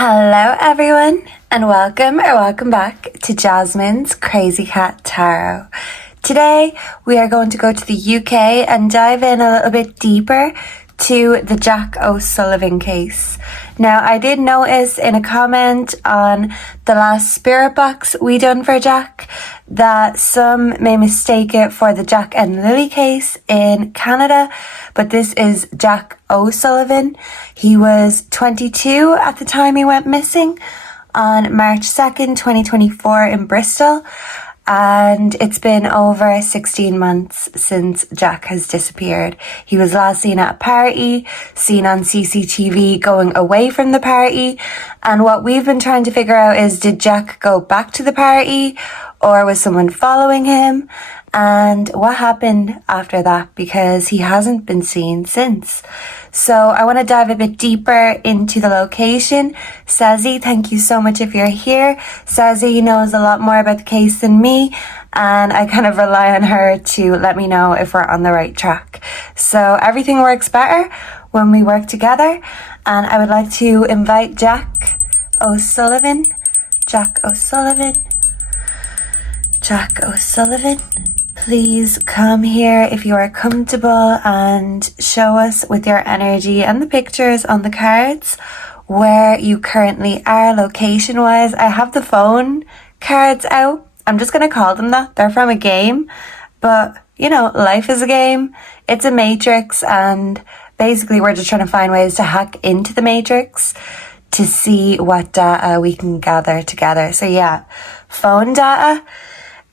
Hello everyone and welcome back to Jasmine's Crazy Cat Tarot. Today we are going to go to the UK and dive in a little bit deeper to the Jacko'sullivan case. Now I did notice in a comment on the last spirit box we done for Jack that some may mistake it for the Jack and Lily case in Canada, but this is Jacko'sullivan. He was 22 at the time he went missing on March 2nd, 2024 in Bristol. And it's been over 16 months since Jack has disappeared. He was last seen at a party, seen on CCTV going away from the party. And what we've been trying to figure out is, did Jack go back to the party or was someone following him? And what happened after that, because he hasn't been seen since. So I want to dive a bit deeper into the location. Sazi, thank you so much if you're here. Sazi knows a lot more about the case than me, and I kind of rely on her to let me know if we're on the right track. So everything works better when we work together, and I would like to invite Jacko'sullivan. Please come here if you are comfortable and show us with your energy and the pictures on the cards where you currently are location wise. I have the phone cards out. I'm just going to call them that. They're from a game, but you know, life is a game. It's a matrix, and basically we're just trying to find ways to hack into the matrix to see what data we can gather together. So yeah, phone data.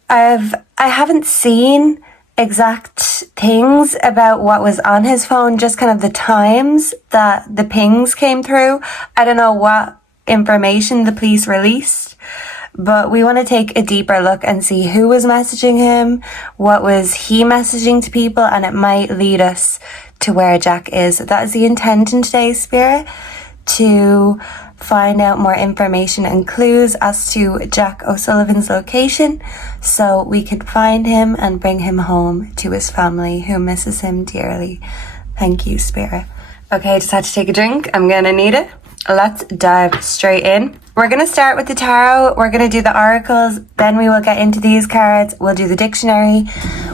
I haven't seen exact things about what was on his phone, just kind of the times that the pings came through. I don't know what information the police released, but we want to take a deeper look and see who was messaging him, what was he messaging to people, and it might lead us to where Jack is. That is the intent in today's spirit, to find out more information and clues as to Jacko'sullivan's location so we can find him and bring him home to his family who misses him dearly. Thank you, Spirit. Okay, just had to take a drink. I'm gonna need it. Let's dive straight in. We're gonna start with the tarot. We're gonna do the oracles. Then we will get into these cards. We'll do the dictionary.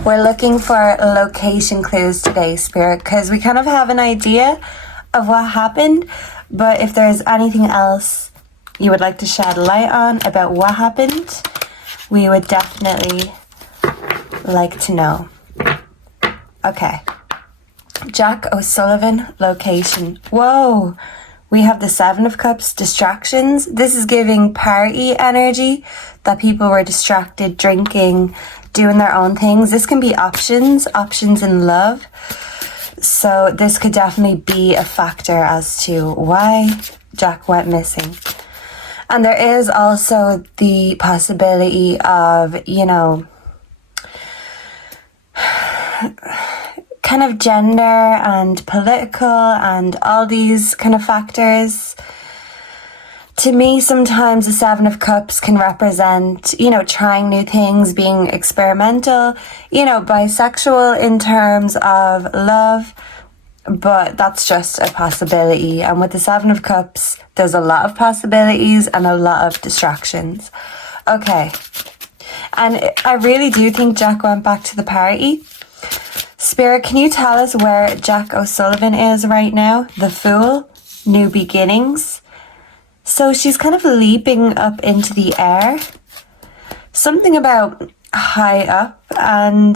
We're looking for location clues today, Spirit, because we kind of have an idea of what happened. But if there's anything else you would like to shed light on about what happened, we would definitely like to know. Okay. Jacko'sullivan location. Whoa. We have the Seven of Cups, distractions. This is giving party energy, that people were distracted, drinking, doing their own things. This can be options in love. So this could definitely be a factor as to why Jack went missing. And there is also the possibility of, you know, kind of gender and political and all these kind of factors. To me, sometimes the Seven of Cups can represent, you know, trying new things, being experimental, you know, bisexual in terms of love, but that's just a possibility. And with the Seven of Cups, there's a lot of possibilities and a lot of distractions. Okay. And I really do think Jack went back to the party. Spirit, can you tell us where Jacko'sullivan is right now? The Fool, new beginnings. So she's kind of leaping up into the air. Something about high up. And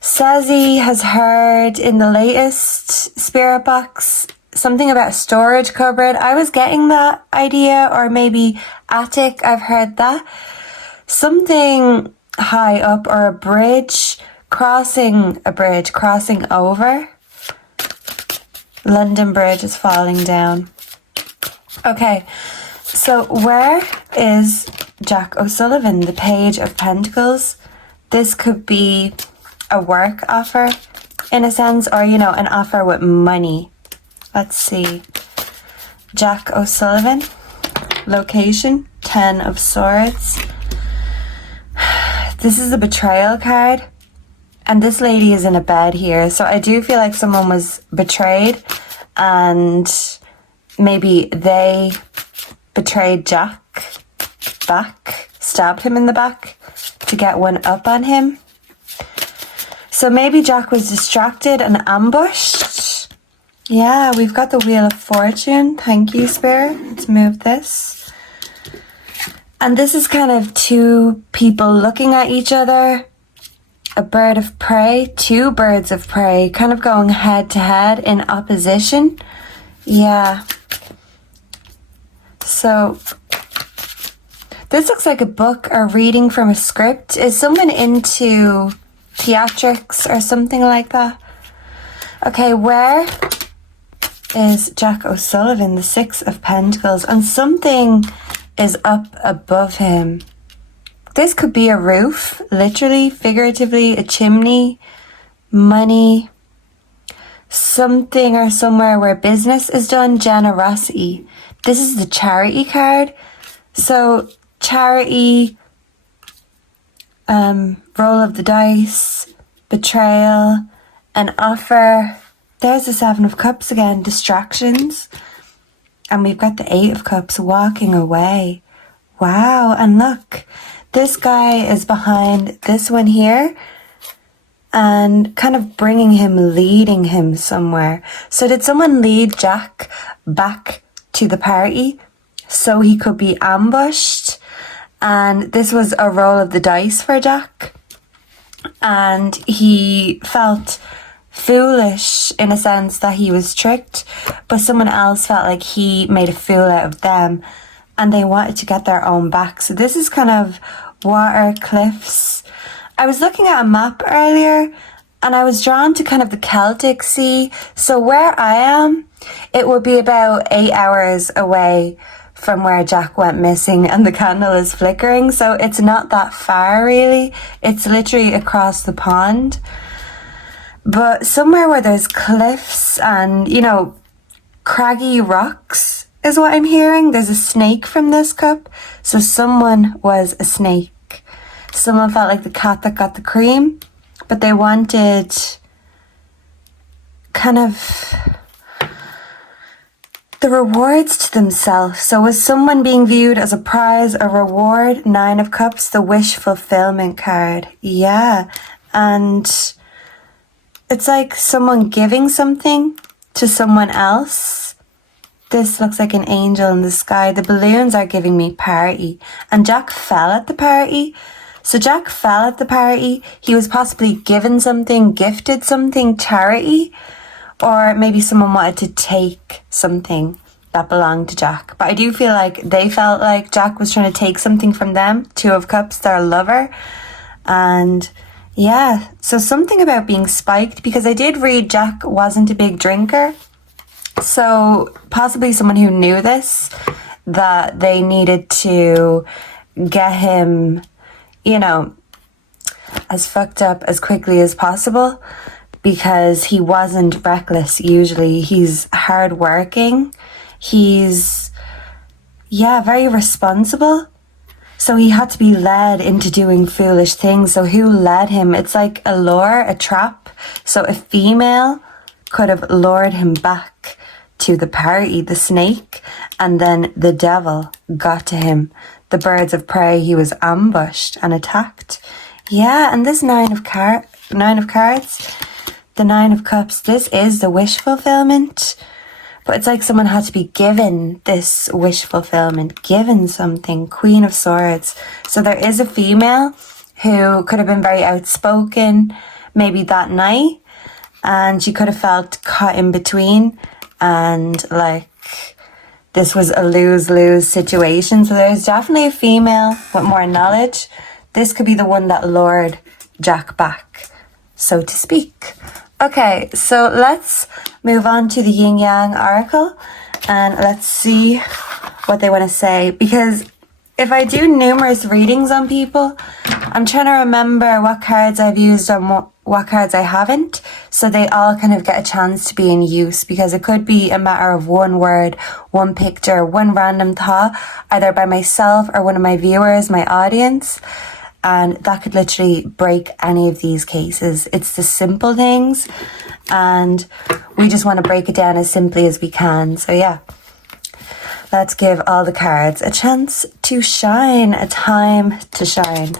Sazi has heard in the latest spirit box something about a storage cupboard. I was getting that idea, or maybe attic. I've heard that. Something high up, or a bridge, crossing over. London Bridge is falling down. Okay, so where is Jacko'sullivan? The Page of Pentacles. This could be a work offer, in a sense, or, you know, an offer with money. Let's see. Jacko'sullivan. Location, 10 of Swords. This is a betrayal card. And this lady is in a bed here. So I do feel like someone was betrayed, and maybe they betrayed Jack back, stabbed him in the back to get one up on him. So maybe Jack was distracted and ambushed. Yeah, we've got the Wheel of Fortune. Thank you, Spirit. Let's move this. And this is kind of two people looking at each other. A bird of prey, two birds of prey, kind of going head to head in opposition. Yeah. So this looks like a book or reading from a script. Is someone into theatrics or something like that? Okay, where is Jacko'sullivan, the Six of Pentacles? And something is up above him. This could be a roof, literally, figuratively, a chimney, money, something or somewhere where business is done, generosity. This is the Charity card. So charity, roll of the dice, betrayal, an offer. There's the Seven of Cups again, distractions. And we've got the Eight of Cups, walking away. Wow, and look, this guy is behind this one here and kind of bringing him, leading him somewhere. So did someone lead Jack back to the party so he could be ambushed? And this was a roll of the dice for Jack. And he felt foolish in a sense that he was tricked, but someone else felt like he made a fool out of them and they wanted to get their own back. So this is kind of water, cliffs. I was looking at a map earlier and I was drawn to kind of the Celtic Sea. So where I am, it would be about 8 hours away from where Jack went missing and the candle is flickering. So it's not that far really. It's literally across the pond. But somewhere where there's cliffs and, you know, craggy rocks is what I'm hearing. There's a snake from this cup. So someone was a snake. Someone felt like the cat that got the cream, but they wanted kind of the rewards to themselves. So was someone being viewed as a prize, a reward? Nine of Cups, the wish fulfillment card. Yeah. And it's like someone giving something to someone else. This looks like an angel in the sky. The balloons are giving me party. And Jack fell at the party. So Jack fell at the party. He was possibly given something, gifted something, charity. Or maybe someone wanted to take something that belonged to Jack. But I do feel like they felt like Jack was trying to take something from them. Two of Cups, their lover. And yeah, so something about being spiked, because I did read Jack wasn't a big drinker. So possibly someone who knew this, that they needed to get him, you know, as fucked up as quickly as possible, because he wasn't reckless usually. He's hardworking. He's, yeah, very responsible. So he had to be led into doing foolish things. So who led him? It's like a lure, a trap. So a female could have lured him back to the party, the snake, and then the devil got to him. The birds of prey, he was ambushed and attacked. Yeah, and this Nine of Cards, the Nine of Cups, this is the wish fulfillment. But it's like someone had to be given this wish fulfillment, given something. Queen of Swords. So there is a female who could have been very outspoken maybe that night, and she could have felt caught in between, and like this was a lose-lose situation. So there's definitely a female with more knowledge. This could be the one that lured Jack back, so to speak. Okay, so let's move on to the Yin Yang Oracle and let's see what they want to say. Because if I do numerous readings on people, I'm trying to remember what cards I've used and what cards I haven't, so they all kind of get a chance to be in use, because it could be a matter of one word, one picture, one random thought, either by myself or one of my viewers, my audience. And that could literally break any of these cases. It's the simple things, and we just want to break it down as simply as we can. So yeah, Let's give all the cards a chance to shine, a time to shine.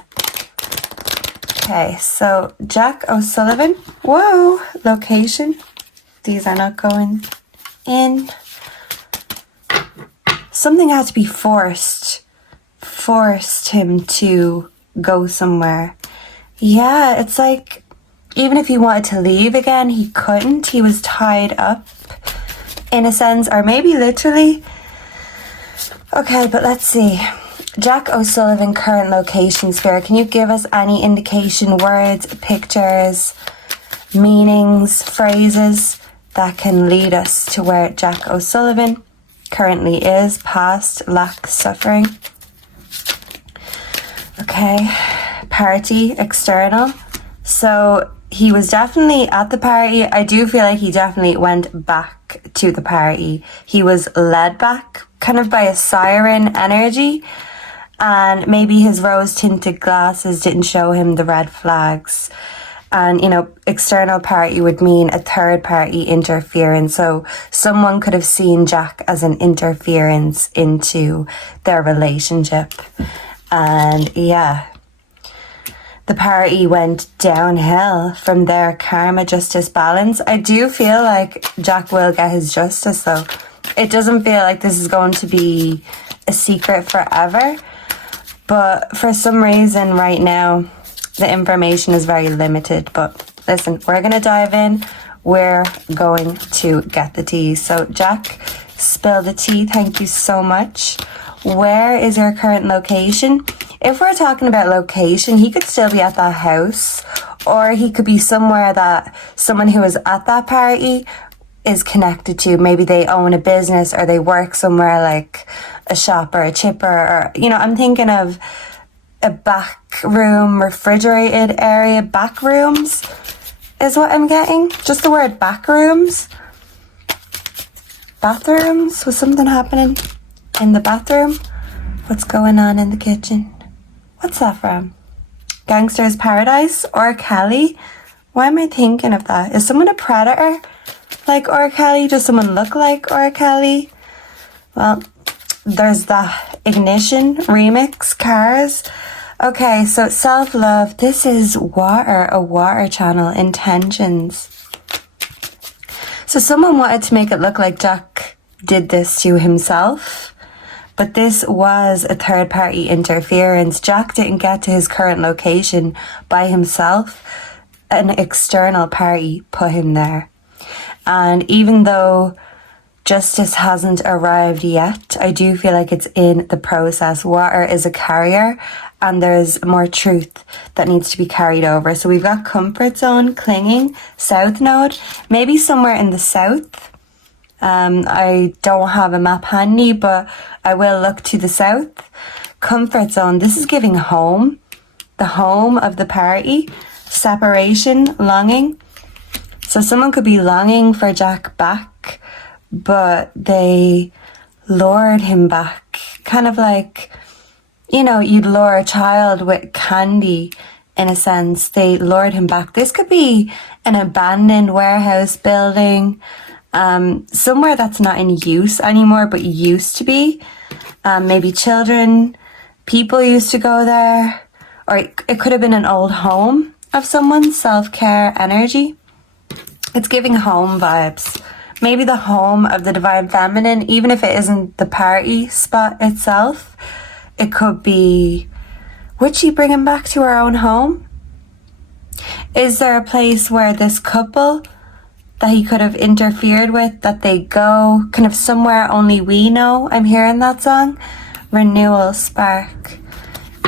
Okay, so Jacko'sullivan. Whoa, location. These are not going in. Something had to be forced him to go somewhere. Yeah, it's like even if he wanted to leave again, he couldn't. He was tied up in a sense, or maybe literally. Okay, but let's see. Jacko'sullivan, current location, Spirit. Can you give us any indication, words, pictures, meanings, phrases that can lead us to where Jacko'sullivan currently is, past, lack, suffering? Okay, party, external. So he was definitely at the party. I do feel like he definitely went back to the party. He was led back kind of by a siren energy, and maybe his rose tinted glasses didn't show him the red flags. And, you know, external party would mean a third party interference. So someone could have seen Jack as an interference into their relationship. And yeah, the party went downhill from there. Karma, justice, balance. I do feel like Jack will get his justice though. It doesn't feel like this is going to be a secret forever. But for some reason right now, the information is very limited. But listen, we're going to dive in. We're going to get the tea. So Jack, spill the tea. Thank you so much. Where is your current location? If we're talking about location, he could still be at that house, or he could be somewhere that someone who was at that party is connected to. Maybe they own a business or they work somewhere like a shop or a chipper, or, you know, I'm thinking of a back room, refrigerated area. Back rooms is what I'm getting. Just the word back rooms. Bathrooms? Was something happening in the bathroom? What's going on in the kitchen? What's that from? Gangster's Paradise? Or Kelly? Why am I thinking of that? Is someone a predator like R. Kelly? Does someone look like R. Kelly? Well, there's the Ignition remix, Cars. Okay, so self-love. This is water, a water channel, intentions. So someone wanted to make it look like Jack did this to himself, but this was a third-party interference. Jack didn't get to his current location by himself. An external party put him there. And even though justice hasn't arrived yet, I do feel like it's in the process. Water is a carrier, and there's more truth that needs to be carried over. So we've got comfort zone, clinging, south node, maybe somewhere in the south. I don't have a map handy, but I will look to the south. Comfort zone, this is giving home, the home of the party, separation, longing. So someone could be longing for Jack back, but they lured him back. Kind of like, you know, you'd lure a child with candy, in a sense. They lured him back. This could be an abandoned warehouse building, somewhere that's not in use anymore, but used to be. Maybe children, people used to go there, or it could have been an old home of someone's, self-care energy. It's giving home vibes. Maybe the home of the divine feminine, even if it isn't the party spot itself. It could be, would she bring him back to her own home? Is there a place where this couple that he could have interfered with, that they go kind of somewhere only we know? I'm hearing that song. Renewal, spark.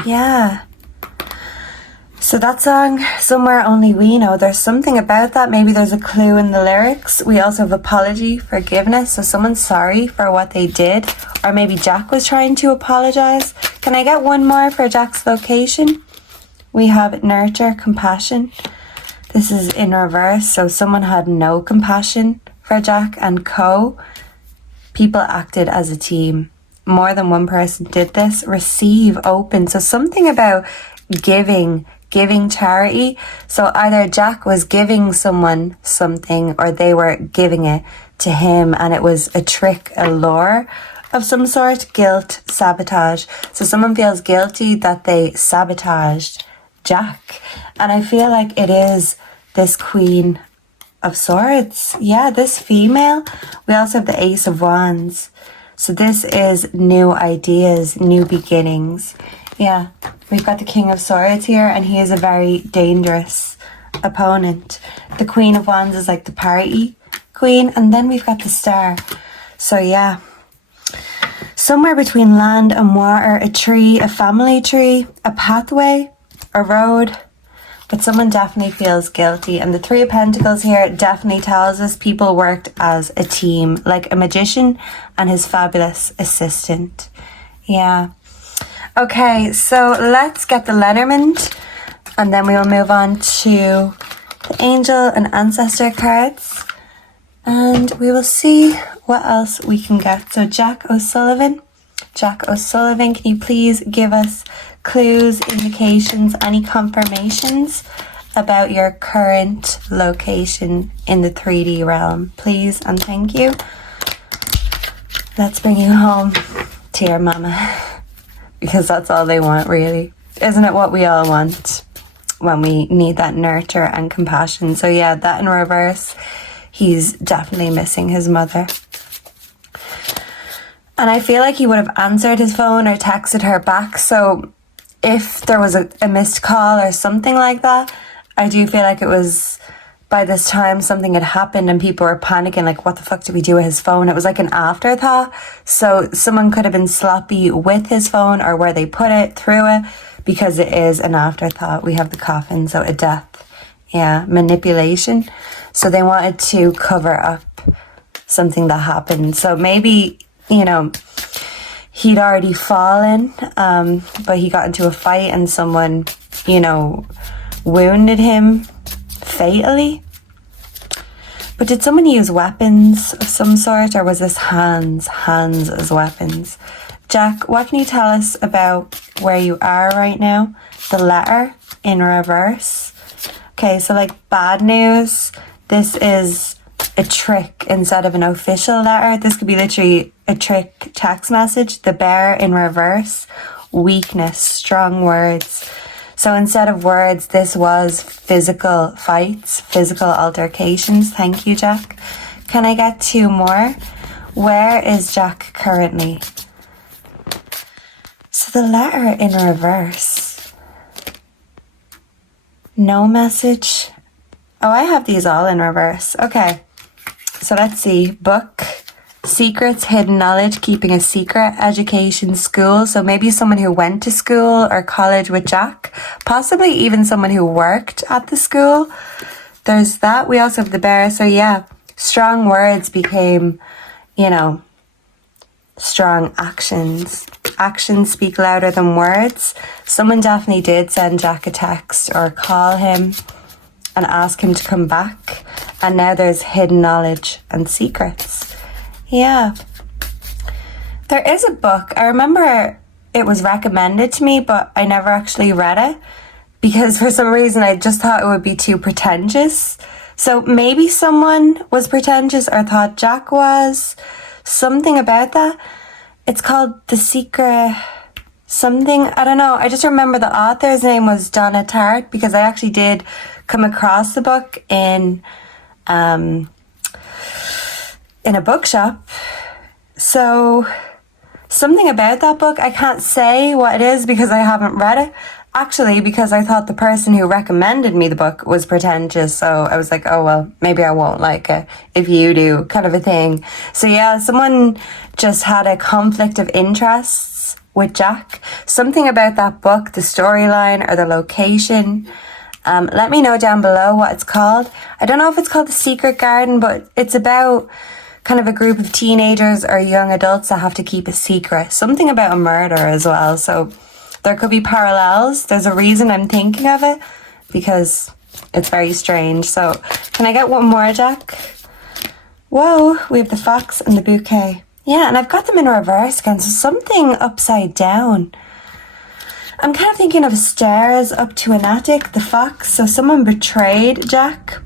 Yeah. So that song, Somewhere Only We Know, there's something about that. Maybe there's a clue in the lyrics. We also have apology, forgiveness. So someone's sorry for what they did. Or maybe Jack was trying to apologize. Can I get one more for Jack's location? We have nurture, compassion. This is in reverse. So someone had no compassion for Jack and co. People acted as a team. More than one person did this. Receive, open. So something about giving charity. So either Jack was giving someone something, or they were giving it to him, and it was a trick, a lure of some sort. Guilt, sabotage. So someone feels guilty that they sabotaged Jack. And I feel like it is this Queen of Swords. Yeah, this female. We also have the Ace of Wands. So this is new ideas, new beginnings. Yeah, we've got the King of Swords here, and he is a very dangerous opponent. The Queen of Wands is like the party queen, and then we've got the Star. So yeah, somewhere between land and water, a tree, a family tree, a pathway, a road. But someone definitely feels guilty. And the Three of Pentacles here definitely tells us people worked as a team, like a magician and his fabulous assistant. Yeah. Okay, so let's get the Lenormand, and then we will move on to the Angel and Ancestor cards, and we will see what else we can get. So Jacko'sullivan, can you please give us clues, indications, any confirmations about your current location in the 3D realm, please and thank you. Let's bring you home to your mama, because that's all they want, really. Isn't it what we all want when we need that nurture and compassion? So yeah, that in reverse, he's definitely missing his mother. And I feel like he would have answered his phone or texted her back. So if there was a missed call or something like that, I do feel like it was by this time something had happened and people were panicking, like, what the fuck did we do with his phone? It was like an afterthought. So someone could have been sloppy with his phone or where they put it, through it, because it is an afterthought. We have the coffin, so a death. Yeah, manipulation. So they wanted to cover up something that happened. So maybe, you know, he'd already fallen, but he got into a fight and someone, you know, wounded him fatally. But did someone use weapons of some sort, or was this hands as weapons? Jack, what can you tell us about where you are right now? The letter in reverse. Okay, so like bad news. This is a trick instead of an official letter. This could be literally a trick text message. The Bear in reverse. Weakness, strong words. So instead of words, this was physical fights, physical altercations. Thank you, Jack. Can I get two more? Where is Jack currently? So the letter in reverse. No message. Oh, I have these all in reverse. Okay. So let's see. Book. Secrets, hidden knowledge, keeping a secret, education, school. So maybe someone who went to school or college with Jack. Possibly even someone who worked at the school. There's that. We also have the Bear. So yeah, strong words became, you know, strong actions. Actions speak louder than words. Someone definitely did send Jack a text or call him and ask him to come back. And now there's hidden knowledge and secrets. Yeah. There is a book. I remember it was recommended to me, but I never actually read it because for some reason I just thought it would be too pretentious. So maybe someone was pretentious or thought Jack was. Something about that. It's called The Secret something. I don't know. I just remember the author's name was Donna Tartt because I actually did come across the book in a bookshop. So something about that book, I can't say what it is because I haven't read it. Actually, because I thought the person who recommended me the book was pretentious. So I was like, oh, well, maybe I won't like it if you do, kind of a thing. So yeah, someone just had a conflict of interests with Jack. Something about that book, the storyline or the location. Let me know down below what it's called. I don't know if it's called The Secret Garden, but it's about kind of a group of teenagers or young adults that have to keep a secret. Something about a murder as well. So there could be parallels. There's a reason I'm thinking of it because it's very strange. So can I get one more, Jack? Whoa, we have the fox and the bouquet. Yeah, and I've got them in reverse again. So something upside down. I'm kind of thinking of stairs up to an attic, the fox. So someone betrayed Jack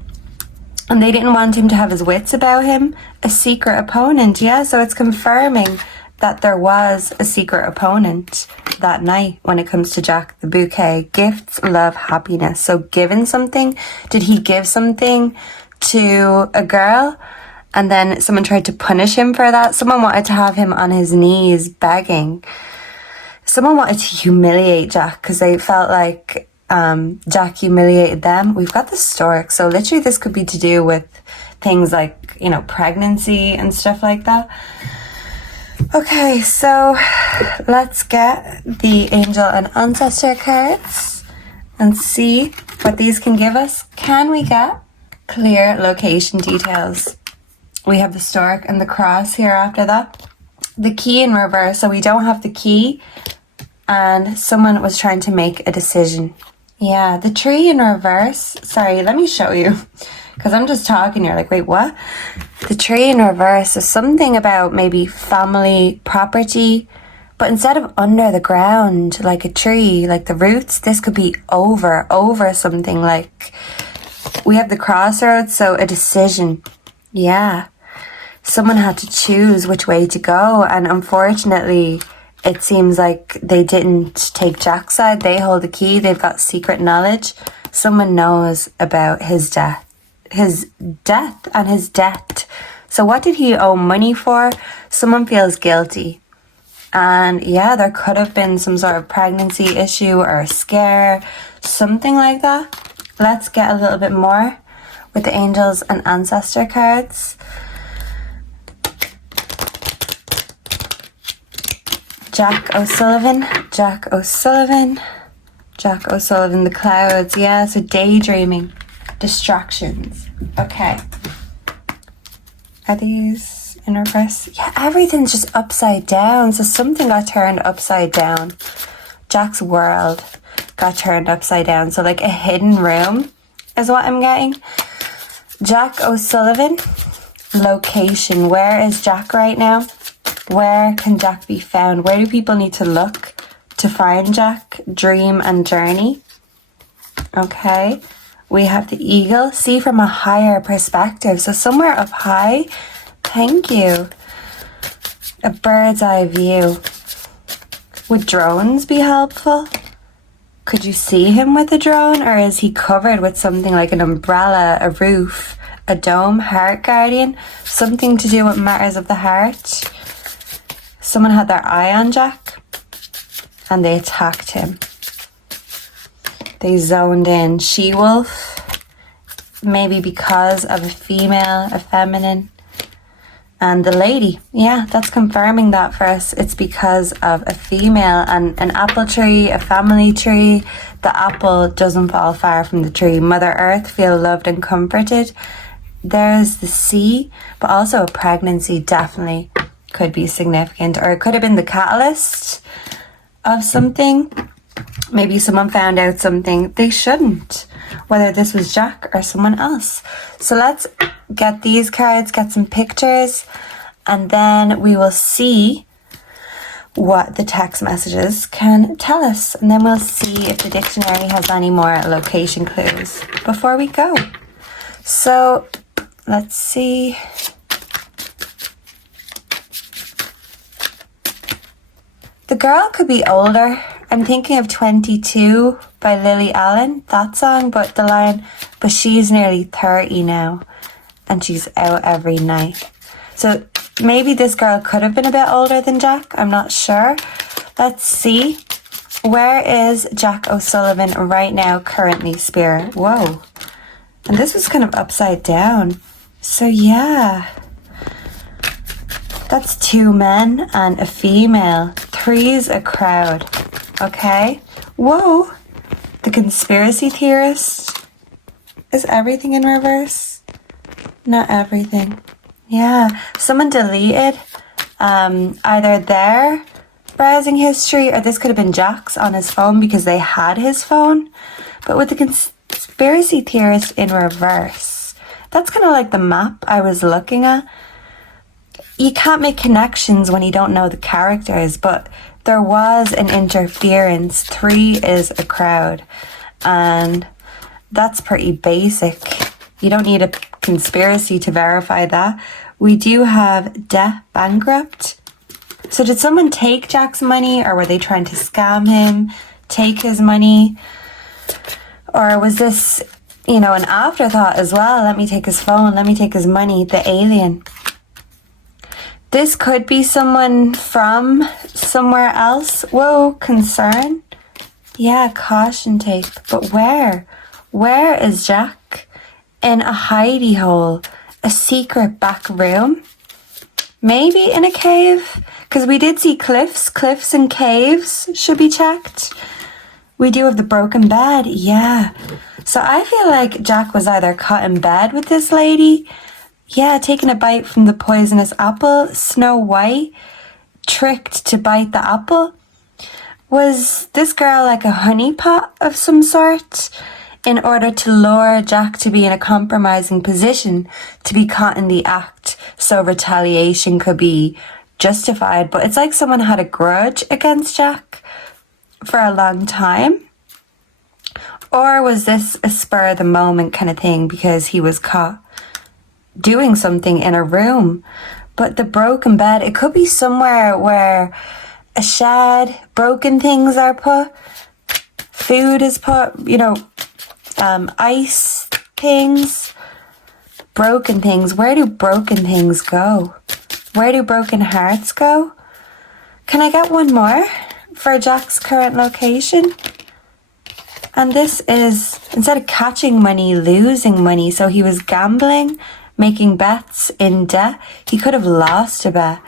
and they didn't want him to have his wits about him. A secret opponent, yeah. So it's confirming that there was a secret opponent that night when it comes to Jack the Bouquet. Gifts, love, happiness. So giving something, did he give something to a girl and then someone tried to punish him for that? Someone wanted to have him on his knees begging. Someone wanted to humiliate Jack because they felt like Jack humiliated them. We've got the stork, so literally this could be to do with things like, you know, pregnancy and stuff like that. Okay, so let's get the angel and ancestor cards and see what these can give us. Can we get clear location details? We have the stork and the cross here after that. The key in reverse, so we don't have the key, and someone was trying to make a decision. Yeah, the tree in reverse. Sorry, let me show you, because I'm just talking, you're like, wait, what? The tree in reverse is something about maybe family property, but instead of under the ground like a tree, like the roots, this could be over something. Like we have the crossroads, so a decision. Yeah, someone had to choose which way to go, and unfortunately it seems like they didn't take Jack's side. They hold the key. They've got secret knowledge. Someone knows about his death and his debt. So what did he owe money for? Someone feels guilty. And yeah, there could have been some sort of pregnancy issue or a scare, something like that. Let's get a little bit more with the angels and ancestor cards. Jacko'sullivan, Jacko'sullivan, Jacko'sullivan, the clouds. Yeah, so daydreaming, distractions. Okay. Are these in reverse? Yeah, everything's just upside down. So something got turned upside down. Jack's world got turned upside down. So like a hidden room is what I'm getting. Jacko'sullivan, location. Where is Jack right now? Where can Jack be found? Where do people need to look to find Jack? Dream and journey. Okay. We have the eagle. See from a higher perspective. So somewhere up high. Thank you. A bird's eye view. Would drones be helpful? Could you see him with a drone? Or is he covered with something like an umbrella, a roof, a dome, heart guardian? Something to do with matters of the heart. Someone had their eye on Jack and they attacked him. They zoned in. She-wolf, maybe because of a female, a feminine. And the lady, yeah, that's confirming that for us. It's because of a female and an apple tree, a family tree. The apple doesn't fall far from the tree. Mother Earth, feel loved and comforted. There's the sea, but also a pregnancy definitely could be significant, or it could have been the catalyst of something. Maybe someone found out something they shouldn't, whether this was Jack or someone else. So let's get these cards, get some pictures, and then we will see what the text messages can tell us. And then we'll see if the dictionary has any more location clues before we go. So let's see. The girl could be older. I'm thinking of 22 by Lily Allen, that song, but the line, but she's nearly 30 now and she's out every night. So maybe this girl could have been a bit older than Jack. I'm not sure. Let's see. Where is Jacko'sullivan right now currently, Spirit? Whoa. And this was kind of upside down. So yeah. That's 2 men and a female. 3's a crowd. Okay. Whoa. The conspiracy theorist. Is everything in reverse? Not everything. Yeah. Someone deleted either their browsing history, or this could have been Jack's on his phone because they had his phone. But with the conspiracy theorist in reverse, that's kind of like the map I was looking at. You can't make connections when you don't know the characters, but there was an interference. 3 is a crowd, and that's pretty basic. You don't need a conspiracy to verify that. We do have debt, bankrupt, So did someone take Jack's money, or were they trying to scam him, take his money? Or was this, an afterthought as well? Let me take his phone, let me take his money, the alien. This could be someone from somewhere else. Whoa, concern. Yeah, caution tape. But where? Where is Jack? In a hidey hole, a secret back room? Maybe in a cave? Because we did see cliffs. Cliffs and caves should be checked. We do have the broken bed. Yeah. So I feel like Jack was either caught in bed with this lady. Yeah, taking a bite from the poisonous apple. Snow White tricked to bite the apple. Was this girl like a honeypot of some sort? In order to lure Jack to be in a compromising position, to be caught in the act, so retaliation could be justified. But it's like someone had a grudge against Jack for a long time. Or was this a spur of the moment kind of thing because he was caught doing something in a room? But the broken bed, it could be somewhere where a shed, broken things are put, food is put, ice things, broken things. Where do broken things go? Where do broken hearts go? Can I get one more for Jack's current location? And this is, instead of catching money, losing money. So he was gambling, making bets in debt. He could have lost a bet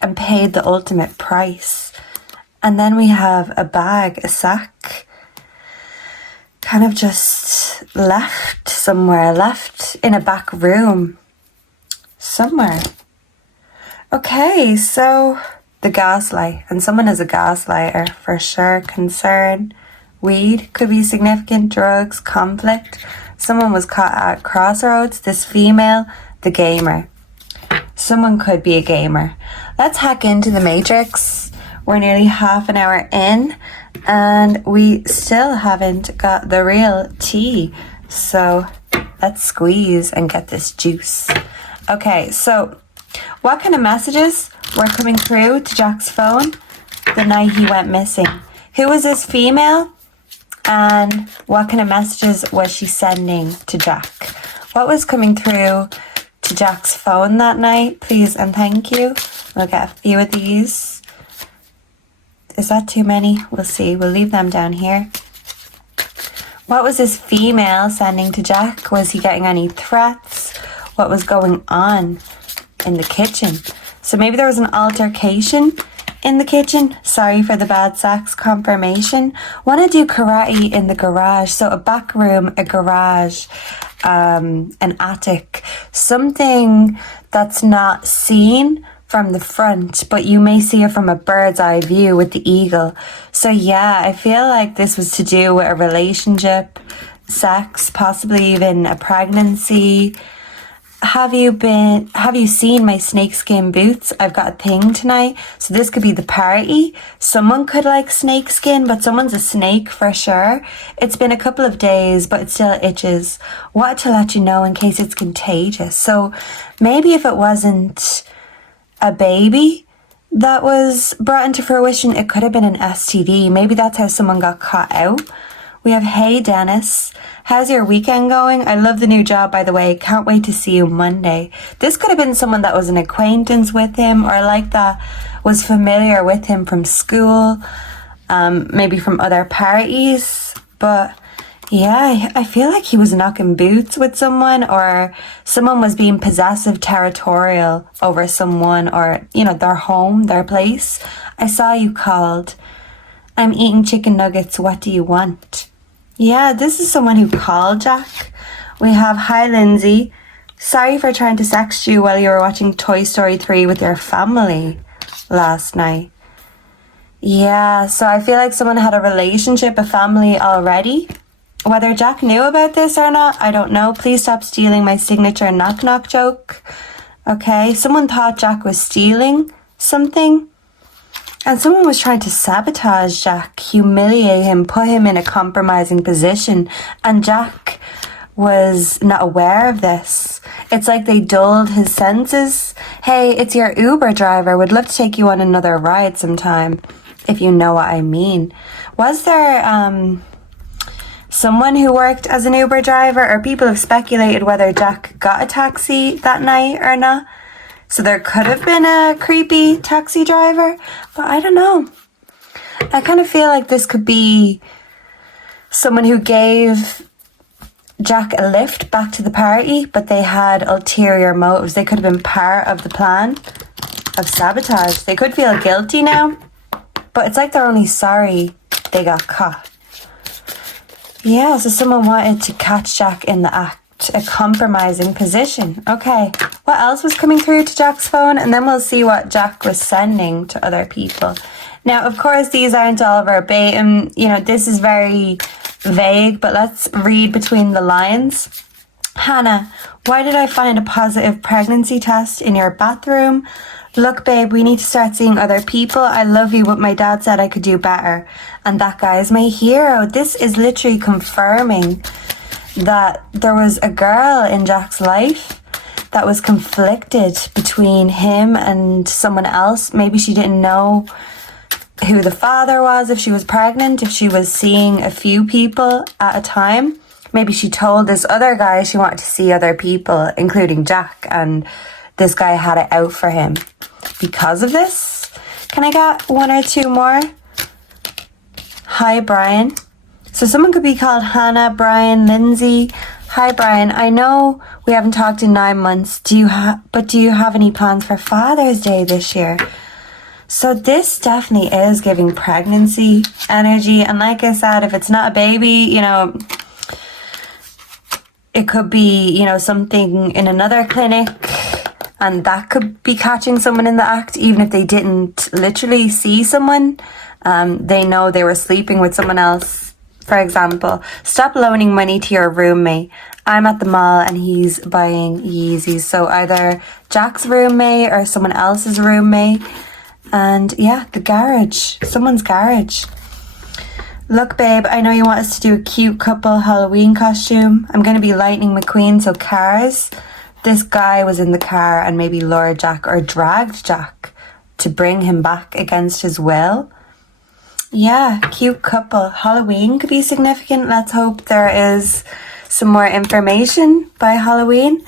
and paid the ultimate price. And then we have a bag, a sack, kind of just left somewhere, left in a back room somewhere. Okay, so the gaslight, and someone is a gaslighter for sure. Concern, weed could be significant, drugs, conflict. Someone was caught at crossroads. This female, the gamer. Someone could be a gamer. Let's hack into the Matrix. We're nearly half an hour in and we still haven't got the real tea. So let's squeeze and get this juice. Okay, so what kind of messages were coming through to Jack's phone the night he went missing? Who was this female? And what kind of messages was she sending to Jack? What was coming through to Jack's phone that night? Please and thank you. We'll get a few of these. Is that too many? We'll see. We'll leave them down here. What was this female sending to Jack? Was he getting any threats? What was going on in the kitchen? So maybe there was an altercation in the kitchen. Sorry for the bad sex confirmation. Want to do karate in the garage. So a back room, a garage, an attic. Something that's not seen from the front, but you may see it from a bird's eye view with the eagle. So yeah, I feel like this was to do with a relationship, sex, possibly even a pregnancy. Have you seen my snakeskin boots? I've got a thing tonight. So this could be the party. Someone could like snakeskin, but someone's a snake for sure. It's been a couple of days, but it still itches. Wanted to let you know in case it's contagious. So maybe if it wasn't a baby that was brought into fruition, it could have been an STD. Maybe that's how someone got caught out. We have, hey Dennis, how's your weekend going? I love the new job, by the way. Can't wait to see you Monday. This could have been someone that was an acquaintance with him, or like that was familiar with him from school, maybe from other parties. But yeah, I feel like he was knocking boots with someone, or someone was being possessive, territorial over someone, or, their home, their place. I saw you called. I'm eating chicken nuggets. What do you want? Yeah, this is someone who called Jack. We have, hi Lindsay. Sorry for trying to sext you while you were watching Toy Story 3 with your family last night. Yeah, so I feel like someone had a relationship, a family already. Whether Jack knew about this or not, I don't know. Please stop stealing my signature knock knock joke. Okay, someone thought Jack was stealing something. And someone was trying to sabotage Jack, humiliate him, put him in a compromising position. And Jack was not aware of this. It's like they dulled his senses. Hey, it's your Uber driver. Would love to take you on another ride sometime, if you know what I mean. Was there someone who worked as an Uber driver, or people have speculated whether Jack got a taxi that night or not? So there could have been a creepy taxi driver, but I don't know. I kind of feel like this could be someone who gave Jack a lift back to the party, but they had ulterior motives. They could have been part of the plan of sabotage. They could feel guilty now, but it's like they're only sorry they got caught. Yeah, so someone wanted to catch Jack in the act, a compromising position. Okay, what else was coming through to Jack's phone? And then we'll see what Jack was sending to other people. Now, of course, these aren't all verbatim. You know, this is very vague, but let's read between the lines. Hannah, why did I find a positive pregnancy test in your bathroom? Look, babe, we need to start seeing other people. I love you, but my dad said I could do better. And that guy is my hero. This is literally confirming that there was a girl in Jack's life that was conflicted between him and someone else. Maybe she didn't know who the father was, if she was pregnant, if she was seeing a few people at a time. Maybe she told this other guy she wanted to see other people, including Jack, and this guy had it out for him because of this. Can I get one or two more? Hi, Brian. So someone could be called Hannah, Brian, Lindsay. Hi, Brian. I know we haven't talked in 9 months. Do you have any plans for Father's Day this year? So this definitely is giving pregnancy energy. And like I said, if it's not a baby, you know, it could be, you know, something in another clinic, and that could be catching someone in the act, even if they didn't literally see someone. They know they were sleeping with someone else. For example, stop loaning money to your roommate. I'm at the mall and he's buying Yeezys. So either Jack's roommate or someone else's roommate. And yeah, the garage, someone's garage. Look, babe, I know you want us to do a cute couple Halloween costume. I'm going to be Lightning McQueen, so cars. This guy was in the car and maybe lured Jack or dragged Jack to bring him back against his will. Yeah, cute couple. Halloween could be significant. Let's hope there is some more information by Halloween.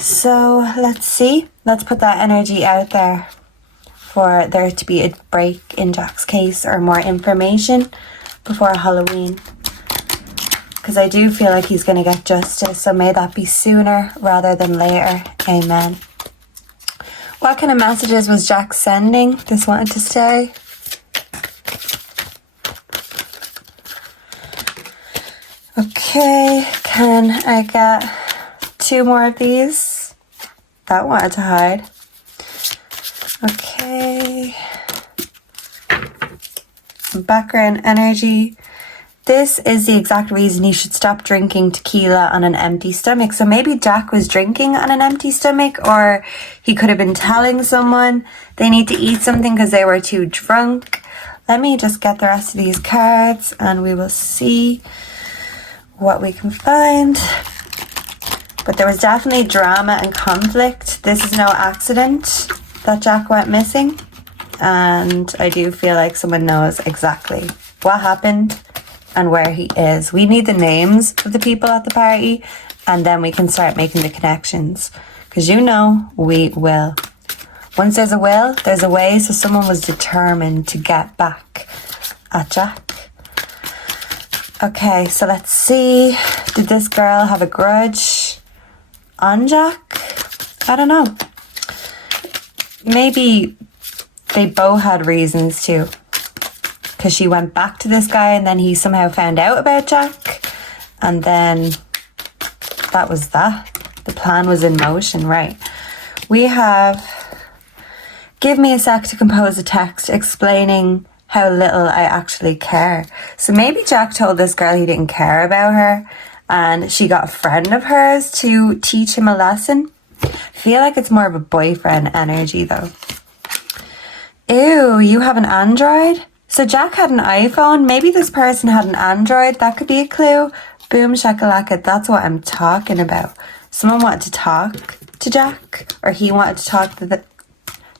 So let's see. Let's put that energy out there for there to be a break in Jack's case or more information before Halloween. Because I do feel like he's going to get justice. So may that be sooner rather than later. Amen. What kind of messages was Jack sending? This wanted to stay. Okay, can I get 2 more of these? That wanted to hide. Okay. Some background energy. This is the exact reason you should stop drinking tequila on an empty stomach. So maybe Jack was drinking on an empty stomach, or he could have been telling someone they need to eat something because they were too drunk. Let me just get the rest of these cards and we will see what we can find. But there was definitely drama and conflict. This is no accident that Jack went missing. And I do feel like someone knows exactly what happened and where he is. We need the names of the people at the party, and then we can start making the connections. Because you know, we will. Once there's a will, there's a way. So someone was determined to get back at Jack. Okay, so let's see. Did this girl have a grudge on Jack? I don't know. Maybe they both had reasons to. Because she went back to this guy and then he somehow found out about Jack. And then that was that. The plan was in motion, right? We have, give me a sec to compose a text explaining how little I actually care. So maybe Jack told this girl he didn't care about her and she got a friend of hers to teach him a lesson. I feel like it's more of a boyfriend energy though. Ew, you have an Android? So Jack had an iPhone. Maybe this person had an Android. That could be a clue. Boom shakalaka, that's what I'm talking about. Someone wanted to talk to Jack, or he wanted to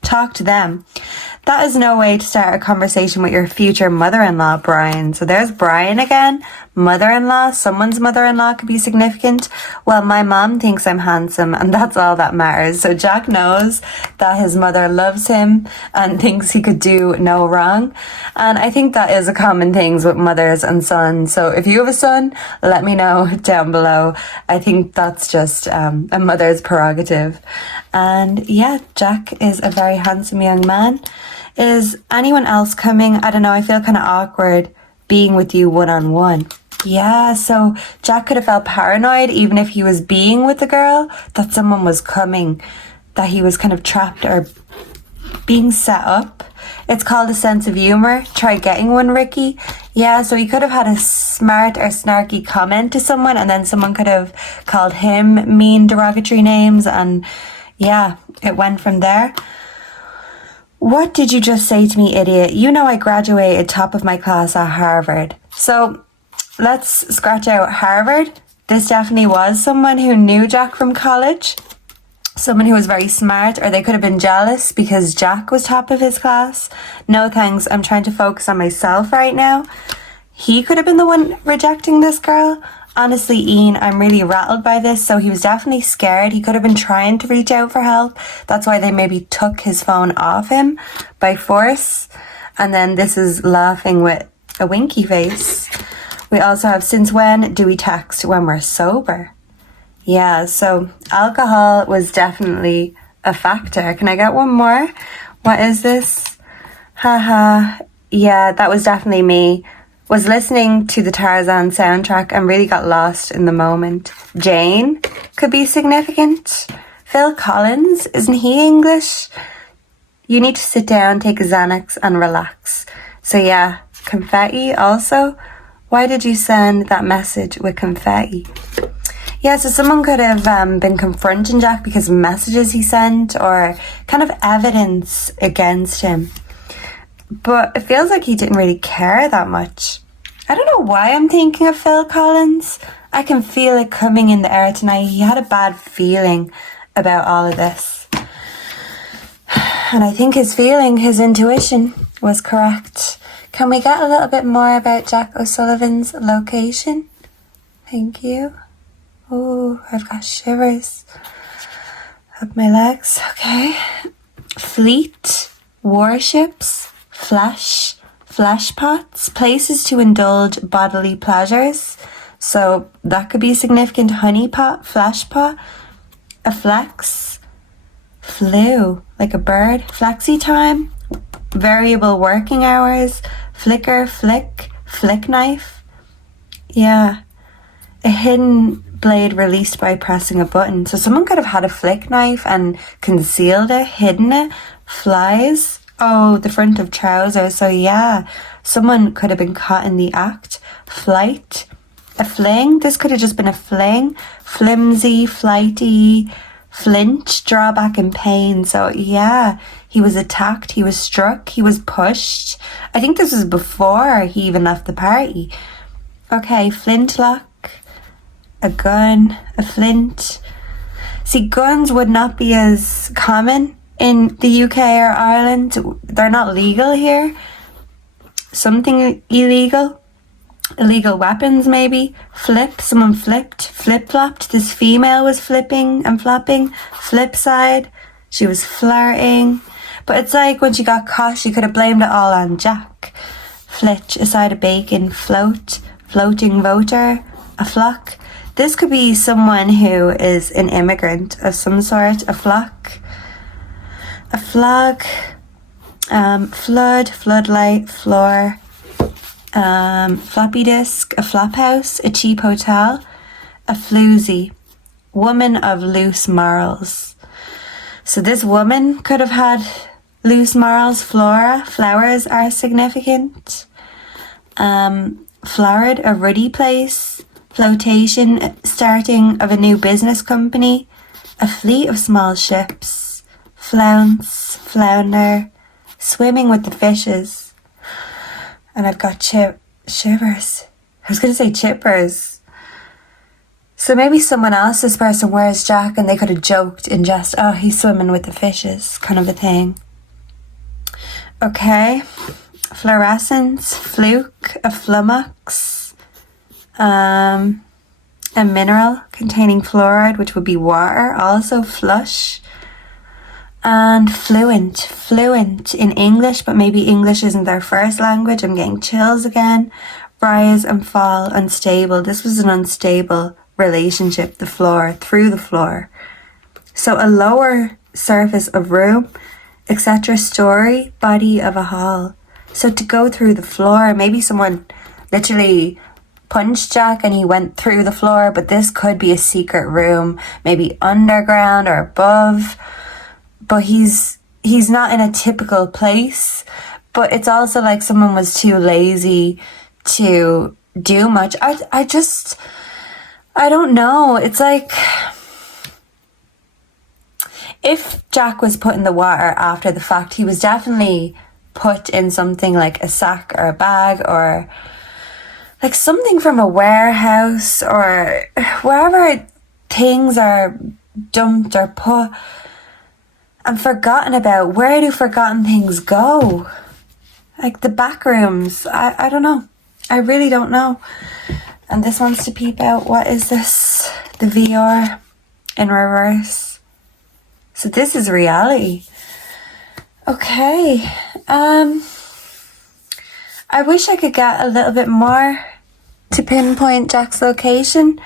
talk to them. That is no way to start a conversation with your future mother-in-law, Brian. So there's Brian again. Mother-in-law, someone's mother-in-law could be significant. Well, my mom thinks I'm handsome, and that's all that matters. So Jack knows that his mother loves him and thinks he could do no wrong. And I think that is a common thing with mothers and sons. So if you have a son, let me know down below. I think that's just a mother's prerogative. And yeah, Jack is a very handsome young man. Is anyone else coming? I don't know, I feel kind of awkward being with you one-on-one. Yeah, so Jack could have felt paranoid even if he was being with the girl, that someone was coming, that he was kind of trapped or being set up. It's called a sense of humour. Try getting one, Ricky. Yeah, so he could have had a smart or snarky comment to someone, and then someone could have called him mean derogatory names, and yeah, it went from there. What did you just say to me, idiot? You know I graduated top of my class at Harvard. So let's scratch out Harvard. This definitely was someone who knew Jack from college. Someone who was very smart, or they could have been jealous because Jack was top of his class. No thanks, I'm trying to focus on myself right now. He could have been the one rejecting this girl. Honestly, Ian, I'm really rattled by this. So he was definitely scared. He could have been trying to reach out for help. That's why they maybe took his phone off him by force. And then this is laughing with a winky face. We also have, since when do we text when we're sober? Yeah, so alcohol was definitely a factor. Can I get one more? What is this? Haha. Yeah, that was definitely me. Was listening to the Tarzan soundtrack and really got lost in the moment. Jane could be significant. Phil Collins, isn't he English? You need to sit down, take a Xanax and relax. So yeah, confetti also. Why did you send that message with confetti? Yeah, so someone could have been confronting Jack because of messages he sent or kind of evidence against him. But it feels like he didn't really care that much. I don't know why I'm thinking of Phil Collins. I can feel it coming in the air tonight. He had a bad feeling about all of this. And I think his intuition was correct. Can we get a little bit more about Jacko'Sullivan's location? Thank you. Oh, I've got shivers up my legs. Okay. Fleet, warships, flesh pots, places to indulge bodily pleasures. So that could be significant. Honey pot, flesh pot, a flex, flew, like a bird, flexi time, variable working hours, flicker, flick knife. Yeah. A hidden blade released by pressing a button. So someone could have had a flick knife and concealed it, hidden it. Flies. Oh, the front of trousers. So yeah, someone could have been caught in the act. Flight. A fling. This could have just been a fling. Flimsy, flighty, flinch, drawback and pain. So yeah, he was attacked, he was struck, he was pushed. I think this was before he even left the party. Okay, flintlock. A gun, a flint. See, guns would not be as common in the UK or Ireland. They're not legal here. Something illegal. Illegal weapons, maybe. Flip, someone flipped. Flip-flopped. This female was flipping and flopping. Flip side. She was flirting. But it's like when she got caught, she could have blamed it all on Jack. Flitch, a side of bacon. Float, floating voter. A flock. This could be someone who is an immigrant of some sort. A flock. A flog. Flood, floodlight, floor. Floppy disk. A flop house. A cheap hotel. A floozy. Woman of loose morals. So this woman could have had loose morals. Flora. Flowers are significant. Florid, a ruddy place. Flotation, starting of a new business company. A fleet of small ships. Flounce, flounder, swimming with the fishes. And I've got shivers. I was going to say chippers. So maybe someone else, this person, where's Jack? And they could have joked in jest, oh, he's swimming with the fishes, kind of a thing. Okay. Fluorescence, fluke, a flummox, a mineral containing fluoride, which would be water, also flush, and fluent in English, but maybe English isn't their first language. I'm getting chills again. Rise and fall, unstable. This was an unstable relationship, the floor, through the floor. So a lower surface of room, etc. Story, body of a hall. So to go through the floor, maybe someone literally punched Jack and he went through the floor, but this could be a secret room, maybe underground or above. But he's not in a typical place. But it's also like someone was too lazy to do much. I don't know. It's like, if Jack was put in the water after the fact, he was definitely put in something like a sack or a bag, or like something from a warehouse, or wherever things are dumped or put and forgotten about. Where do forgotten things go? Like the back rooms. I don't know. I really don't know. And this wants to peep out. What is this? The VR in reverse. So this is reality. Okay. I wish I could get a little bit more to pinpoint Jack's location.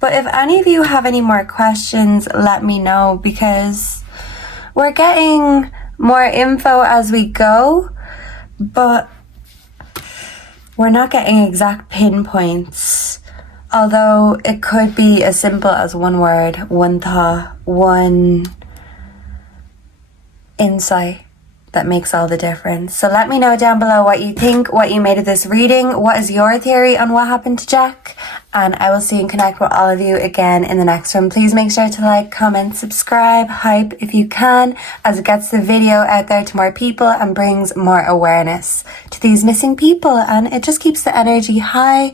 But if any of you have any more questions, let me know, because we're getting more info as we go, but we're not getting exact pinpoints. Although it could be as simple as one word, one thought, one insight that makes all the difference. So let me know down below what you think, what you made of this reading. What is your theory on what happened to Jack? And I will see and connect with all of you again in the next one. Please make sure to like, comment, subscribe, hype if you can, as it gets the video out there to more people and brings more awareness to these missing people. And it just keeps the energy high.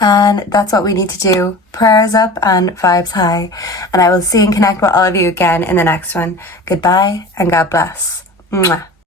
And that's what we need to do. Prayers up and vibes high. And I will see and connect with all of you again in the next one. Goodbye and God bless. Mwah.